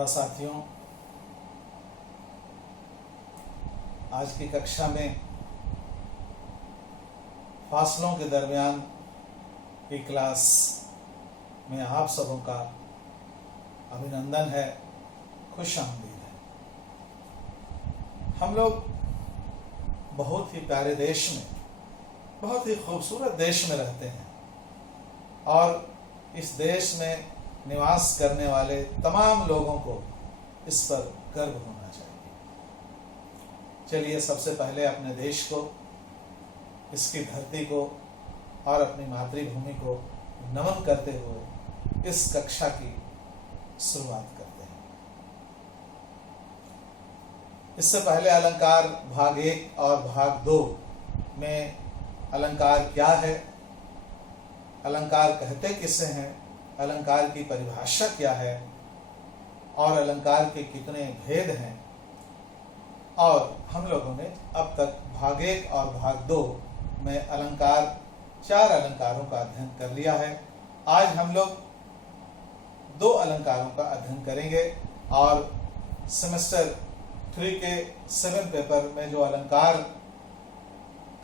युवा साथियों, आज की कक्षा में फासलों के दरमियान की क्लास में आप सबों का अभिनंदन है, खुश आमदीद है। हम लोग बहुत ही प्यारे देश में, बहुत ही खूबसूरत देश में रहते हैं और इस देश में निवास करने वाले तमाम लोगों को इस पर गर्व होना चाहिए। चलिए सबसे पहले अपने देश को, इसकी धरती को और अपनी मातृभूमि को नमन करते हुए इस कक्षा की शुरुआत करते हैं। इससे पहले अलंकार भाग 1 और भाग 2 में अलंकार क्या है, अलंकार कहते किसे हैं, अलंकार की परिभाषा क्या है और अलंकार के कितने भेद हैं, और हम लोगों ने अब तक भाग 1 और भाग 2 में अलंकार 4 अलंकारों का अध्ययन कर लिया है। आज हम लोग 2 अलंकारों का अध्ययन करेंगे और सेमेस्टर 3 के 7 पेपर में जो अलंकार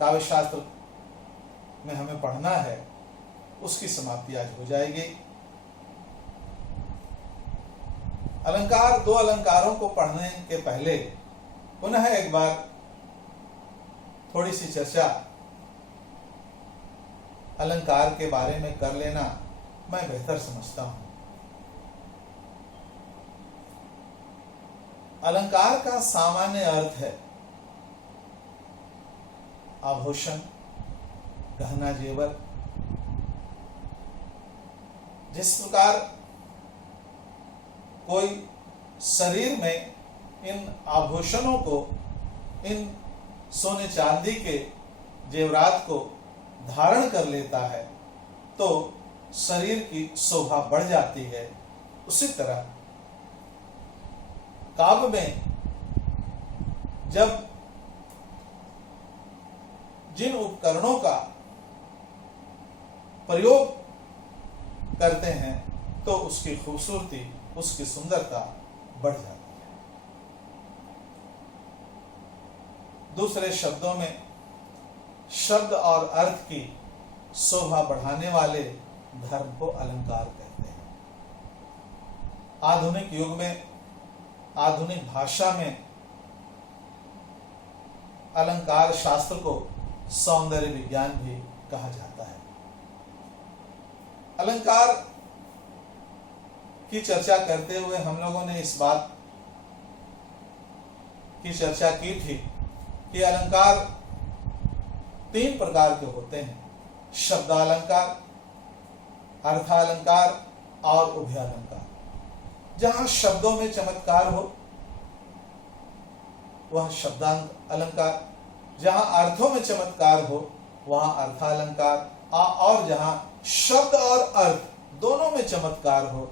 काव्यशास्त्र में हमें पढ़ना है उसकी समाप्ति आज हो जाएगी। अलंकार 2 अलंकारों को पढ़ने के पहले पुनः एक बार थोड़ी सी चर्चा अलंकार के बारे में कर लेना मैं बेहतर समझता हूं। अलंकार का सामान्य अर्थ है आभूषण, गहना जेवर। जिस प्रकार कोई शरीर में इन आभूषणों को, इन सोने चांदी के जेवरात को धारण कर लेता है तो शरीर की शोभा बढ़ जाती है, उसी तरह काव्य में जब जिन उपकरणों का प्रयोग करते हैं तो उसकी खूबसूरती, उसकी सुंदरता बढ़ जाती है। दूसरे शब्दों में शब्द और अर्थ की शोभा बढ़ाने वाले धर्म को अलंकार कहते हैं। आधुनिक युग में, आधुनिक भाषा में अलंकार शास्त्र को सौंदर्य विज्ञान भी कहा जाता है। अलंकार की चर्चा करते हुए हम लोगों ने इस बात की चर्चा की थी कि अलंकार 3 प्रकार के होते हैं: शब्दालंकार, अर्थालंकार और उभयालंकार। जहां शब्दों में चमत्कार हो वह शब्दांत अलंकार, जहां अर्थों में चमत्कार हो वहां अर्थालंकार, और जहां शब्द और अर्थ दोनों में चमत्कार हो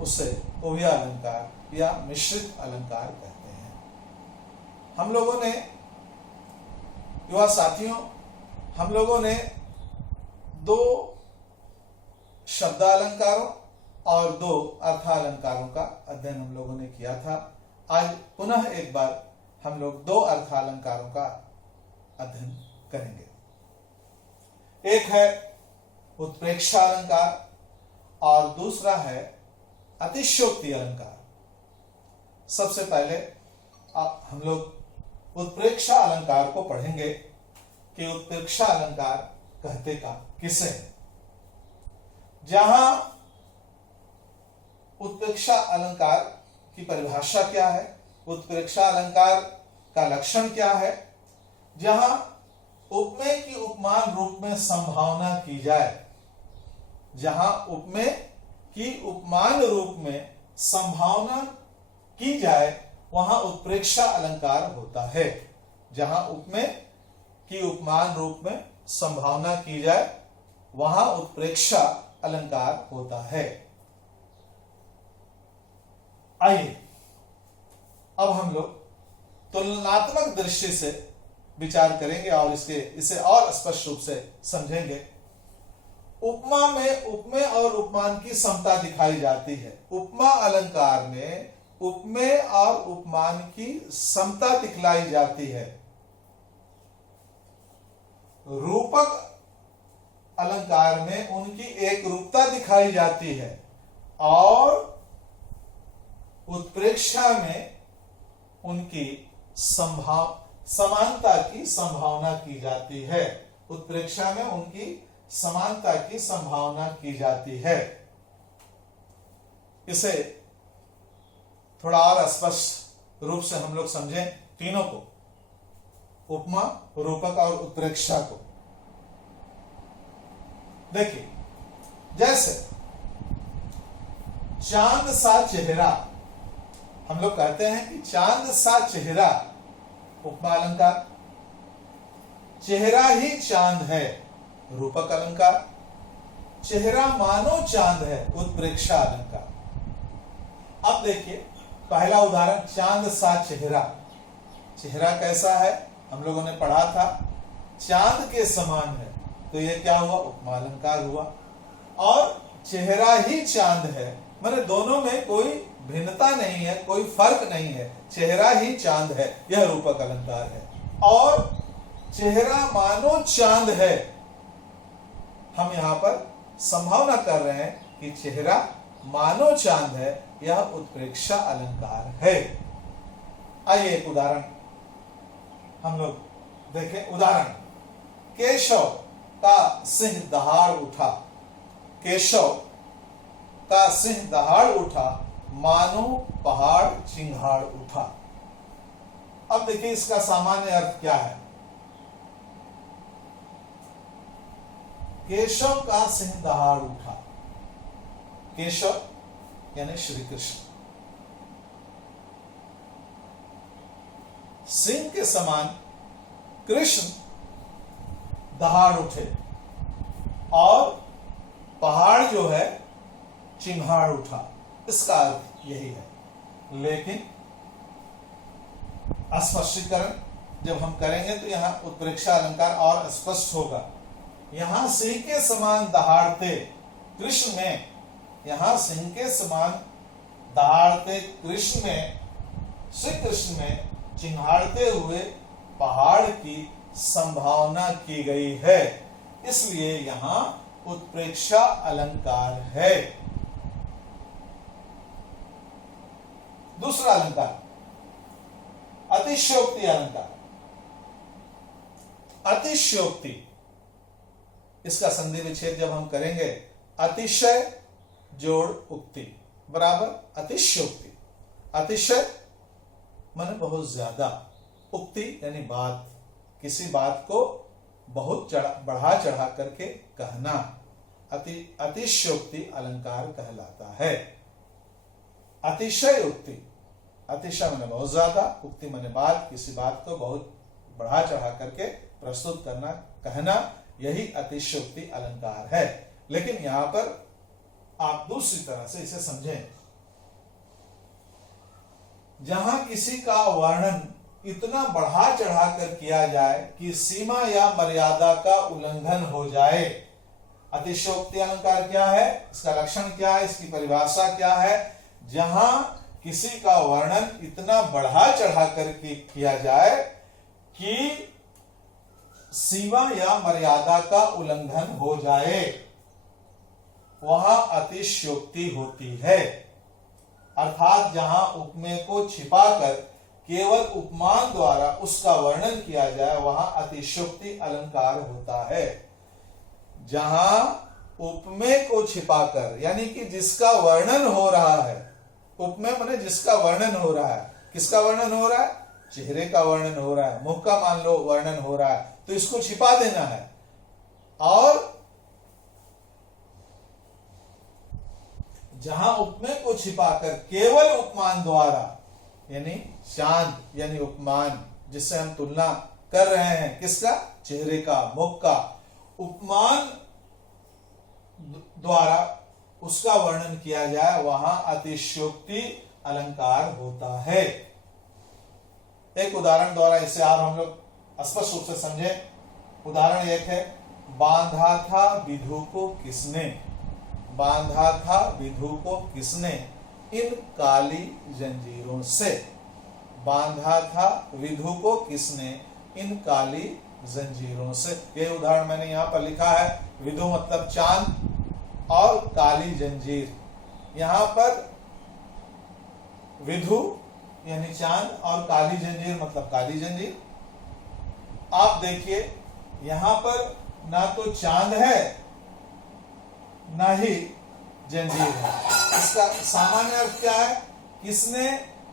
उसे उभयालंकार या मिश्रित अलंकार कहते हैं। हम लोगों ने, युवा साथियों, हम लोगों ने 2 शब्दालंकारों और 2 अर्थालंकारों का अध्ययन हम लोगों ने किया था। आज पुनः एक बार हम लोग 2 अर्थालंकारों का अध्ययन करेंगे। एक है उत्प्रेक्षा अलंकार और दूसरा है अतिशयोक्ति अलंकार। सबसे पहले हम लोग उत्प्रेक्षा अलंकार को पढ़ेंगे कि उत्प्रेक्षा अलंकार कहते का किसे है। जहां उत्प्रेक्षा अलंकार की परिभाषा क्या है, उत्प्रेक्षा अलंकार का लक्षण क्या है, जहां उपमेय की उपमान रूप में संभावना की जाए, जहां उपमेय की उपमान रूप में संभावना की जाए वहां उत्प्रेक्षा अलंकार होता है। जहां उपमेय की उपमान रूप में संभावना की जाए वहां उत्प्रेक्षा अलंकार होता है। आइए अब हम लोग तुलनात्मक दृष्टि से विचार करेंगे और इसे और स्पष्ट रूप से समझेंगे। उपमा में उपमेय और उपमान की समता दिखाई जाती है। उपमा अलंकार में उपमेय और उपमान की समता दिखलाई जाती है। रूपक अलंकार में उनकी एक रूपता दिखाई जाती है और उत्प्रेक्षा में उनकी समानता की संभावना की जाती है। उत्प्रेक्षा में उनकी समानता की संभावना की जाती है। इसे थोड़ा और स्पष्ट रूप से हम लोग समझें तीनों को, उपमा, रूपक और उत्प्रेक्षा को। देखिए, जैसे चांद सा चेहरा, हम लोग कहते हैं कि चांद सा चेहरा उपमा अलंकार, चेहरा ही चांद है रूपक अलंकार, चेहरा मानो चांद है उत्प्रेक्षा अलंकार। अब देखिए पहला उदाहरण, चांद सा चेहरा। चेहरा कैसा है? हम लोगों ने पढ़ा था चांद के समान है, तो ये क्या हुआ? उपमा अलंकार हुआ। और चेहरा ही चांद है, माने दोनों में कोई भिन्नता नहीं है, कोई फर्क नहीं है, चेहरा ही चांद है, यह रूपक अलंकार है। और चेहरा मानो चांद है, हम यहां पर संभावना कर रहे हैं कि चेहरा मानो चांद है, यह उत्प्रेक्षा अलंकार है। आइए एक उदाहरण हम लोग देखें। उदाहरण, केशव का सिंह दहाड़ उठा। केशव का सिंह दहाड़ उठा, मानो पहाड़ चिंगाड़ उठा। अब देखिए इसका सामान्य अर्थ क्या है। केशव का सिंह दहाड़ उठा, केशव यानी श्री कृष्ण, सिंह के समान कृष्ण दहाड़ उठे और पहाड़ जो है चिंगाड़ उठा, इसका अर्थ यही है। लेकिन स्पष्टीकरण जब हम करेंगे तो यहां उत्प्रेक्षा अलंकार और स्पष्ट होगा। यहां सिंह के समान दहाड़ते कृष्ण में, यहां सिंह के समान दहाड़ते कृष्ण में, श्री कृष्ण में चिंगाड़ते हुए पहाड़ की संभावना की गई है, इसलिए यहां उत्प्रेक्षा अलंकार है। दूसरा अलंकार, अतिशयोक्ति अलंकार। अतिशयोक्ति, इसका संधि विच्छेद जब हम करेंगे, अतिशय जोड़ उक्ति बराबर अतिशयोक्ति। अतिशय माने बहुत ज्यादा, उक्ति यानी बात, किसी बात को बहुत बढ़ा चढ़ा करके कहना, अतिशयोक्ति अलंकार कहलाता है। अतिशय उक्ति, अतिशय माने बहुत ज्यादा, उक्ति माने बात, किसी बात को बहुत बढ़ा चढ़ा करके प्रस्तुत करना, कहना, यही अतिशयोक्ति अलंकार है। लेकिन यहां पर आप दूसरी तरह से इसे समझें। जहां किसी का वर्णन इतना बढ़ा चढ़ा कर किया जाए कि सीमा या मर्यादा का उल्लंघन हो जाए। अतिशयोक्ति अलंकार क्या है, इसका लक्षण क्या है, इसकी परिभाषा क्या है? जहां किसी का वर्णन इतना बढ़ा चढ़ा कर किया जाए कि सीमा या मर्यादा का उल्लंघन हो जाए, वहां अतिशयोक्ति होती है। अर्थात जहां उपमेय को छिपाकर केवल उपमान द्वारा उसका वर्णन किया जाए, वहां अतिशयोक्ति अलंकार होता है। जहां उपमेय को छिपाकर, यानी कि जिसका वर्णन हो रहा है, उपमेय माने जिसका वर्णन हो रहा है, किसका वर्णन हो रहा है? चेहरे का वर्णन हो रहा है, मुख का मान लो वर्णन हो रहा है, तो इसको छिपा देना है। और जहां उपमेय को छिपाकर केवल उपमान द्वारा, यानी चांद यानी उपमान, जिससे हम तुलना कर रहे हैं, किसका? चेहरे का, मुख का, उपमान द्वारा उसका वर्णन किया जाए, वहां अतिशयोक्ति अलंकार होता है। एक उदाहरण द्वारा इसे और हम लोग स्पष्ट रूप से समझें। उदाहरण एक है, बांधा था विधु को किसने, बांधा था विधु को किसने इन काली जंजीरों से, बांधा था विधु को किसने इन काली जंजीरों से। ये उदाहरण मैंने यहाँ पर लिखा है, विधु मतलब चांद और काली जंजीर। यहाँ पर विधु यानी चांद और काली जंजीर मतलब काली जंजीर। आप देखिए यहाँ पर ना तो चांद है ना ही जंजीर है। इसका सामान्य अर्थ क्या है, किसने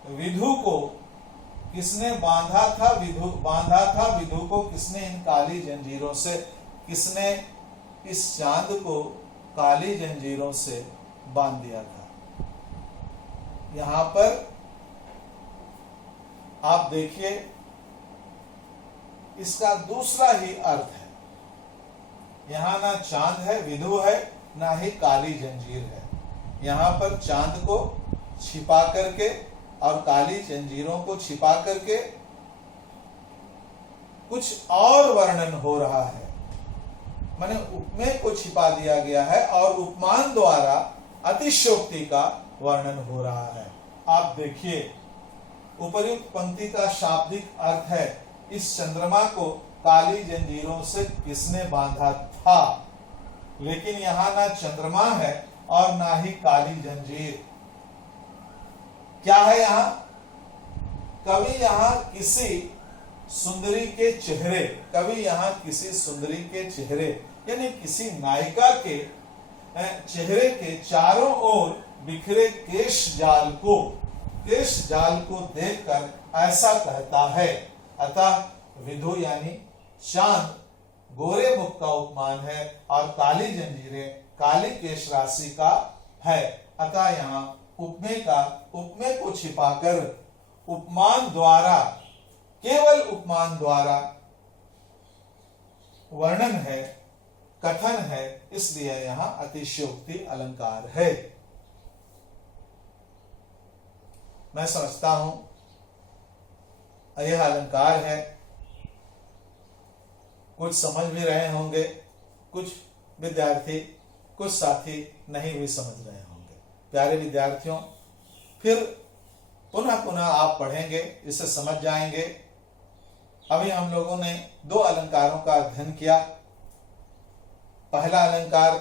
विधु को, किसने बांधा था विधु को किसने इन काली जंजीरों से, किसने इस चांद को काली जंजीरों से बांध दिया था। यहां पर आप देखिए इसका दूसरा ही अर्थ है। यहां ना चांद है विधु है ना ही काली जंजीर है। यहां पर चांद को छिपा करके और काली जंजीरों को छिपा करके कुछ और वर्णन हो रहा है, माने उपमेय को छिपा दिया गया है और उपमान द्वारा अतिशयोक्ति का वर्णन हो रहा है। आप देखिए उपर्युक्त पंक्ति का शाब्दिक अर्थ है, इस चंद्रमा को काली जंजीरों से किसने बांधा था, लेकिन यहां ना चंद्रमा है और ना ही काली जंजीर। क्या है यहां, कभी यहां किसी सुंदरी के चेहरे, कभी यहां किसी सुंदरी के चेहरे यानी किसी नायिका के चेहरे के चारों ओर बिखरे केश जाल को देखकर ऐसा कहता है। अतः विधु यानी चांद गोरे मुख का उपमान है और काली जंजीरें काली केश राशि का है। अतः यहाँ उपमेय को छिपाकर उपमान द्वारा, केवल उपमान द्वारा वर्णन है, कथन है, इसलिए यहां अतिशयोक्ति अलंकार है। मैं समझता हूं यह अलंकार है, कुछ समझ भी रहे होंगे, कुछ विद्यार्थी, कुछ साथी नहीं भी समझ रहे होंगे। प्यारे विद्यार्थियों, फिर पुनः आप पढ़ेंगे, इसे समझ जाएंगे। अभी हम लोगों ने दो अलंकारों का अध्ययन किया। पहला अलंकार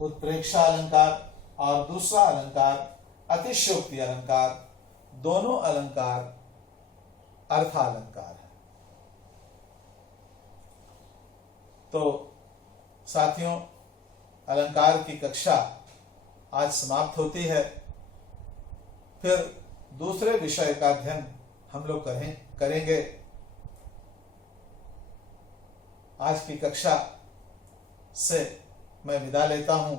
उत्प्रेक्षा अलंकार और दूसरा अलंकार अतिशयोक्ति अलंकार। दोनों अलंकार अर्थालंकार है। तो साथियों, अलंकार की कक्षा आज समाप्त होती है। फिर दूसरे विषय का अध्ययन हम लोग करेंगे। आज की कक्षा से मैं विदा लेता हूं।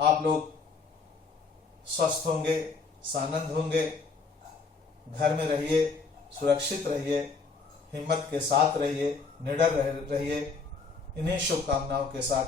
आप लोग स्वस्थ होंगे, सानंद होंगे, घर में रहिए, सुरक्षित रहिए, हिम्मत के साथ रहिए, निडर रहिए। इन्हीं शुभकामनाओं के साथ